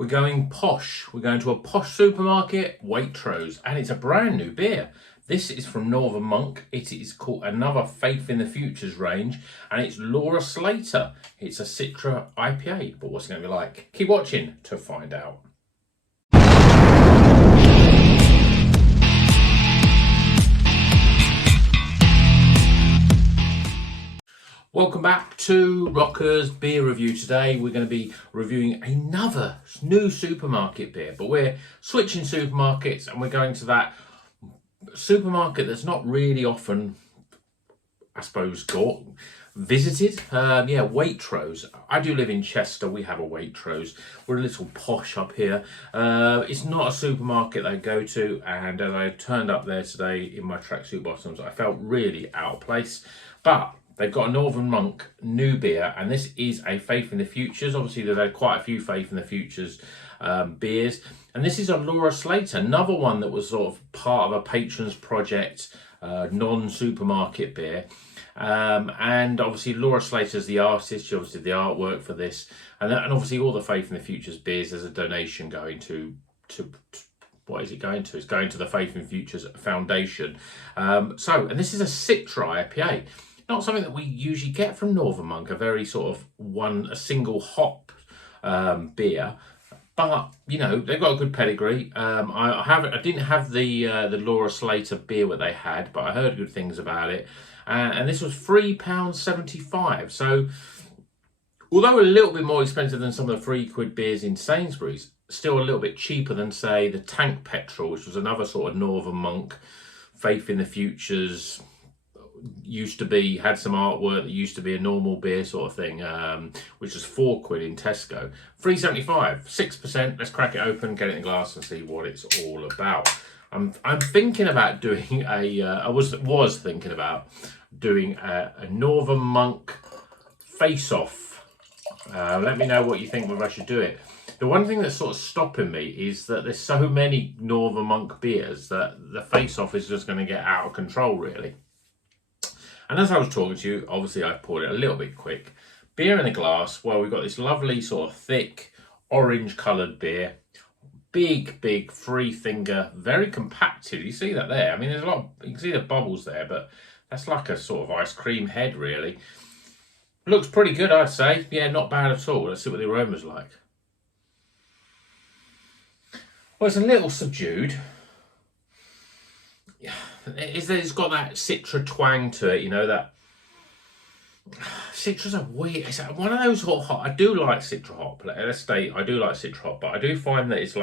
We're going posh. We're going to a posh supermarket, Waitrose, and it's a brand new beer. This is from Northern Monk. It is called another Faith in the Futures range, and it's Laura Slater. It's a Citra IPA, but what's it going to be like? Keep watching to find out. Welcome back to Rocker's Beer Review. Today we're going to be reviewing another new supermarket beer, but we're switching supermarkets and we're going to that supermarket that's not really often, I suppose, visited. Waitrose. I do live in Chester. We have a Waitrose. We're a little posh up here. It's not a supermarket I go to, and as I turned up there today in my tracksuit bottoms, I felt really out of place. But they've got a Northern Monk new beer, and this is a Faith in the Futures. Obviously, they've had quite a few Faith in the Futures beers. And this is a Laura Slater, another one that was sort of part of a Patrons Project non-supermarket beer. And obviously, Laura Slater's the artist. She obviously did the artwork for this. And obviously, all the Faith in the Futures beers, there's a donation going to what is it going to? It's going to the Faith in Futures Foundation. And this is a Citra IPA. Not something that we usually get from Northern Monk, a very sort of a single hop beer, but you know they've got a good pedigree. I didn't have the Laura Slater beer that they had, but I heard good things about it, and this was £3.75. So although a little bit more expensive than some of the £3 beers in Sainsbury's, still a little bit cheaper than say the Tank Petrol, which was another sort of Northern Monk Faith in the Futures. Had some artwork that used to be a normal beer sort of thing, which was £4 in Tesco. £3.75, 6%. Let's crack it open, get it in a glass, and see what it's all about. I'm thinking about doing I was thinking about doing a Northern Monk face-off. Let me know what you think whether I should do it. The one thing that's sort of stopping me is that there's so many Northern Monk beers that the face-off is just going to get out of control, really. And as I was talking to you, obviously I poured it a little bit quick. Beer in a glass. Well, we've got this lovely sort of thick orange coloured beer. Big free finger, very compacted. You see that there? I mean, there's a lot you can see the bubbles there, but that's like a sort of ice cream head, really. Looks pretty good, I'd say. Yeah, not bad at all. Let's see what the aroma's like. Well, it's a little subdued. It's got that Citra twang to it, you know, that Citra's it's one of those hot. I do like Citra hop. Let's state I do like Citra hop, but I do find that it's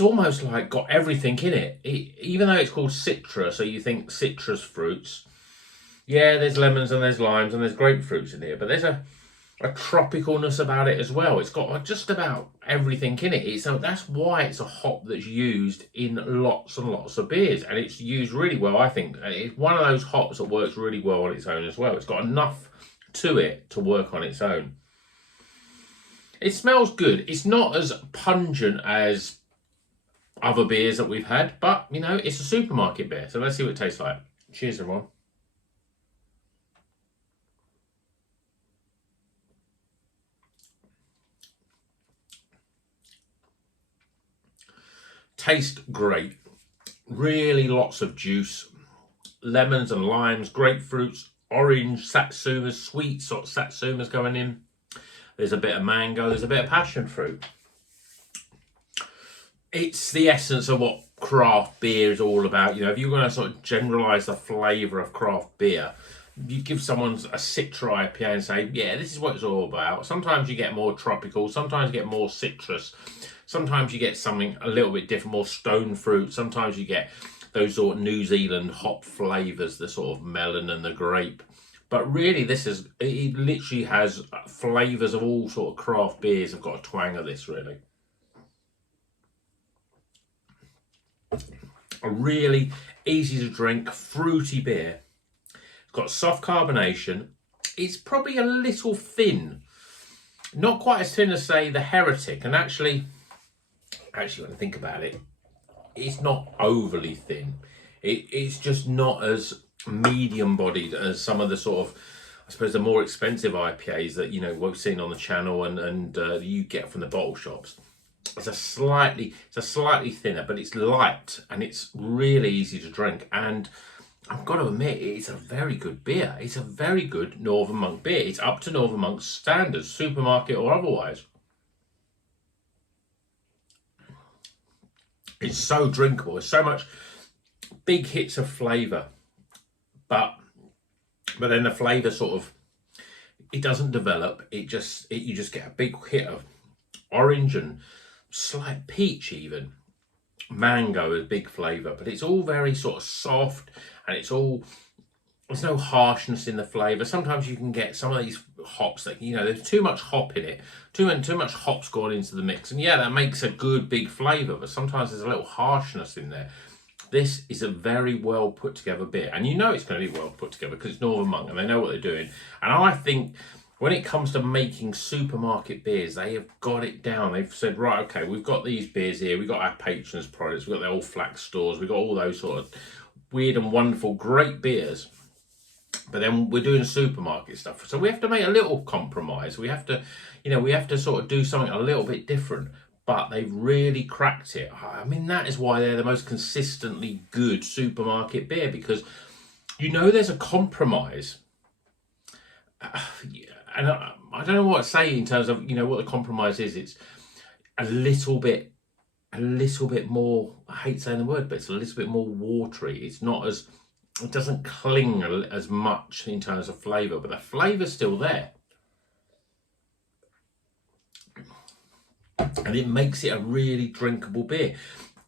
almost like got everything in it. Even though it's called Citra, so you think citrus fruits. Yeah, there's lemons and there's limes and there's grapefruits in here, but there's a tropicalness about it as well. It's got just about everything in it. That's why it's a hop that's used in lots and lots of beers, and it's used really well, I think. It's one of those hops that works really well on its own as well. It's got enough to it to work on its own. It smells good. It's not as pungent as other beers that we've had, but you know, it's a supermarket beer. So let's see what it tastes like. Cheers, everyone. Tastes great. Really lots of juice. Lemons and limes, grapefruits, orange, satsumas, sweet sort of satsumas going in. There's a bit of mango, there's a bit of passion fruit. It's the essence of what craft beer is all about. You know, if you're going to sort of generalise the flavour of craft beer, you give someone a Citra IPA and say, yeah, this is what it's all about. Sometimes you get more tropical, sometimes you get more citrus. Sometimes you get something a little bit different, more stone fruit. Sometimes you get those sort of New Zealand hop flavours, the sort of melon and the grape. But really, it literally has flavours of all sort of craft beers. Have got a twang of this, really. A really easy to drink, fruity beer. It's got soft carbonation. It's probably a little thin. Not quite as thin as, say, the Heretic. And actually, when I think about it, it's not overly thin. It's just not as medium bodied as some of the sort of suppose the more expensive IPAs that we've seen on the channel and you get from the bottle shops. It's a slightly thinner, but it's light and it's really easy to drink. And I've got to admit, it's a very good beer. It's a very good Northern Monk beer. It's up to Northern Monk's standards, supermarket or otherwise. It's so drinkable. There's so much big hits of flavour, but then the flavour sort of, it doesn't develop. You just get a big hit of orange and slight peach, even mango is big flavour, but it's all very sort of soft, and there's no harshness in the flavour. Sometimes you can get some of these hops that there's too much hop in it, too much hops going into the mix, and yeah, that makes a good big flavour, but sometimes there's a little harshness in there. This is a very well put together beer, and it's going to be well put together because it's Northern Monk and they know what they're doing. And I think when it comes to making supermarket beers, they have got it down. They've said, right, okay, we've got these beers here, we've got our patrons products, we've got the Old Flax stores, we've got all those sort of weird and wonderful, great beers. But then we're doing supermarket stuff. So we have to make a little compromise. We have to sort of do something a little bit different. But they've really cracked it. I mean, that is why they're the most consistently good supermarket beer, because there's a compromise. And I don't know what to say in terms of, what the compromise is. It's a little bit more, I hate saying the word, but it's a little bit more watery. It doesn't cling as much in terms of flavour, but the flavour's still there. And it makes it a really drinkable beer.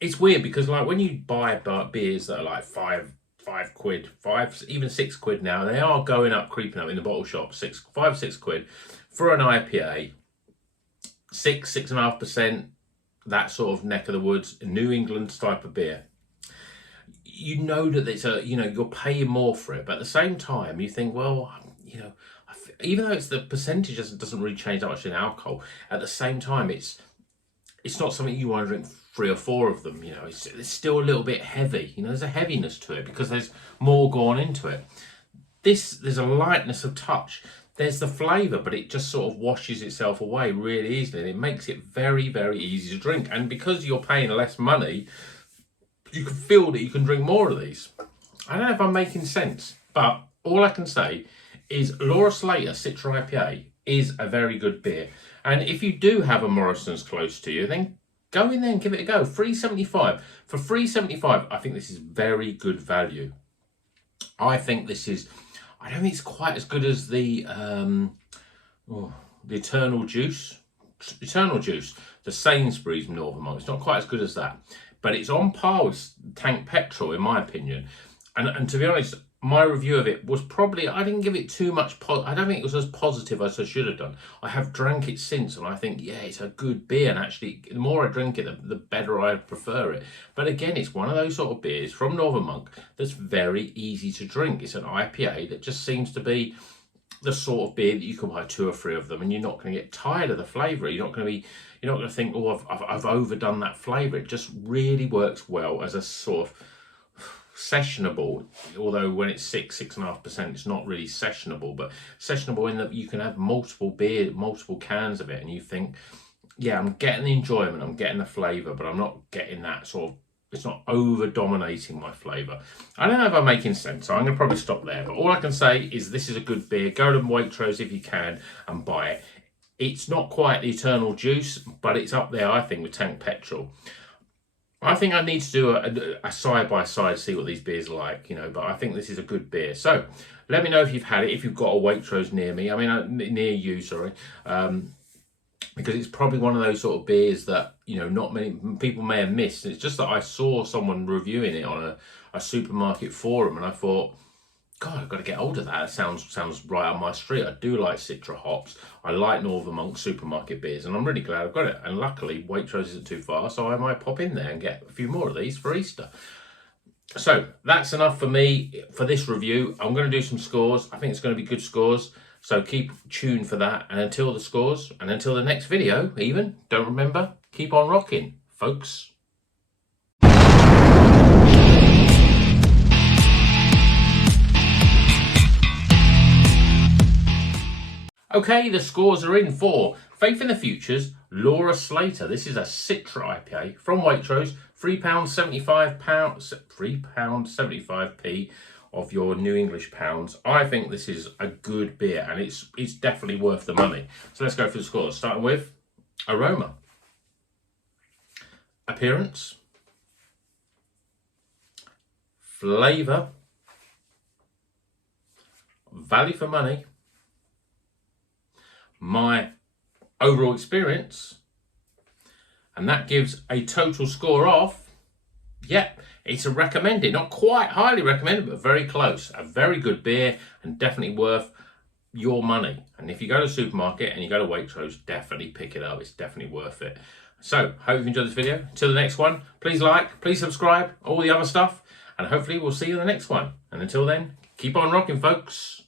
It's weird because like when you buy beers that are like £5, even £6 now, they are going up, creeping up in the bottle shop, £6 for an IPA, 6.5%, that sort of neck of the woods, New England type of beer. That it's you're paying more for it, but at the same time you think, well, even though it's the percentage doesn't really change that much in alcohol, at the same time it's not something you want to drink 3 or 4 of them. It's still a little bit heavy. There's a heaviness to it because there's more going into it. There's a lightness of touch. There's the flavour, but it just sort of washes itself away really easily, and it makes it very, very easy to drink. And because you're paying less money, you can feel that you can drink more of these. I don't know if I'm making sense, but all I can say is Laura Slater Citra IPA is a very good beer. And if you do have a Morrison's close to you, then go in there and give it a go. $3.75. For $3.75, I think this is very good value. I think this is, I don't think it's quite as good as the Eternal Juice. The Sainsbury's Northern Monk. It's not quite as good as that. But it's on par with Tank Petrol, in my opinion. And to be honest, my review of it was probably, I didn't give it too much, I don't think it was as positive as I should have done. I have drank it since, and I think, yeah, it's a good beer. And actually, the more I drink it, the better I prefer it. But again, it's one of those sort of beers from Northern Monk that's very easy to drink. It's an IPA that just seems to be the sort of beer that you can buy 2 or 3 of them, and you're not going to get tired of the flavour. You're not going to think, oh, I've overdone that flavour. It just really works well as a sort of sessionable, although when it's 6.5%, it's not really sessionable, but sessionable in that you can have multiple cans of it, and you think, yeah, I'm getting the enjoyment, I'm getting the flavour, but I'm not getting that sort of, it's not over dominating my flavour. I don't know if I'm making sense, so I'm going to probably stop there, but all I can say is this is a good beer. Go to Waitrose if you can and buy it. It's not quite the Eternal Juice, but it's up there, I think, with Tank Petrol. I think I need to do a side-by-side, see what these beers are like, but I think this is a good beer. So let me know if you've had it, if you've got a Waitrose near me, near you, sorry, because it's probably one of those sort of beers that, not many people may have missed. It's just that I saw someone reviewing it on a supermarket forum, and I thought, God, I've got to get hold of that. It sounds right up my street. I do like Citra hops. I like Northern Monk supermarket beers, and I'm really glad I've got it. And luckily, Waitrose isn't too far, so I might pop in there and get a few more of these for Easter. So that's enough for me for this review. I'm going to do some scores. I think it's going to be good scores, so keep tuned for that. And until the scores, and until the next video, even, don't remember, keep on rocking, folks. Okay, the scores are in for Faith in the Future's Laura Slater. This is a Citra IPA from Waitrose, £3.75p of your New English pounds. I think this is a good beer and it's definitely worth the money. So let's go through the scores, starting with aroma, appearance, flavour, value for money, my overall experience, and that gives a total score of, it's a recommended, not quite highly recommended, but very close. A very good beer and definitely worth your money. And if you go to the supermarket and you go to Waitrose, definitely pick it up. It's definitely worth it. So, hope you've enjoyed this video. Until the next one, please like, please subscribe, all the other stuff, and hopefully we'll see you in the next one. And until then, keep on rocking, folks.